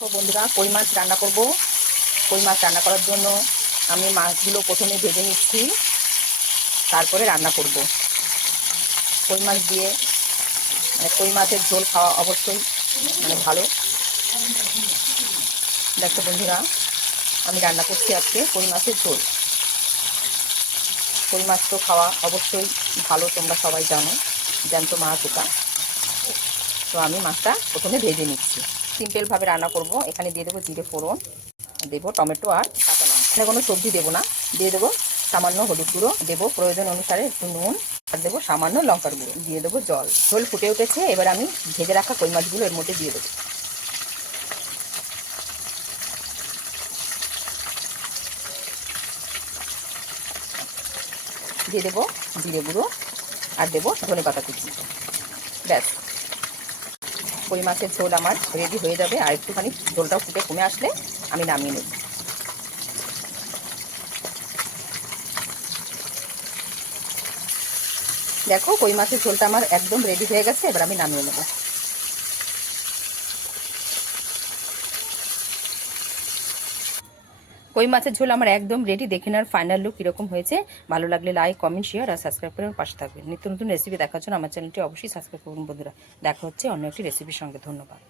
তো বন্ধুরা, কই মাছ রান্না করব। কই মাছ রান্না করার জন্য আমি মাছগুলো প্রথমে ভেজে নিচ্ছি, তারপরে রান্না করব। কই মাছ দিয়ে কই মাছের ঝোল খাওয়া অবশ্যই ভালো। দেখো বন্ধুরা, আমি রান্না করছি আজকে কই মাছের ঝোল। কই মাছ তো খাওয়া অবশ্যই ভালো, তোমরা সবাই জানো, জ্যান্ত মাছ ওটা। তো আমি মাছটা প্রথমে ভেজে নিচ্ছি, সিম্পলভাবে রান্না করব। এখানে দিয়ে দেবো জিরে ফোড়ন, দেবো টমেটো আর কাঁচা লঙ্কা। এখানে কোনো সবজি দেবো না, দিয়ে দেবো সামান্য হলুদ গুঁড়ো, দেবো প্রয়োজন অনুসারে একটু নুন, আর দেবো সামান্য লঙ্কার গুঁড়ো, দিয়ে দেবো জল। ঝোল ফুটে উঠেছে, এবার আমি ভেজে রাখা কই মাছগুলো এর মধ্যে দিয়ে দেবো। দিয়ে দেবো জিরে গুঁড়ো আর দেবো ধনেপাতা কুচি। ব্যাস, কই মাছের ঝোল আমার রেডি হয়ে যাবে। আর একটুখানি ঝোলটাও ফুটে কমে আসলে আমি নামিয়ে নেব। দেখো, কই মাছের ঝোলটা আমার একদম রেডি হয়ে গেছে, এবার আমি নামিয়ে নেব। কই মাছের ঝোল আমার একদম রেডি। দেখে নেওয়ার ফাইনাল লুক কীরকম হয়েছে। ভালো লাগলে লাইক, কমেন্ট, শেয়ার আর সাবস্ক্রাইব করে আমার পাশে থাকবেন। নিত্য নতুন রেসিপি দেখার জন্য আমার চ্যানেলটি অবশ্যই সাবস্ক্রাইব করুন বন্ধুরা। দেখা হচ্ছে অন্য একটি রেসিপির সঙ্গে। ধন্যবাদ।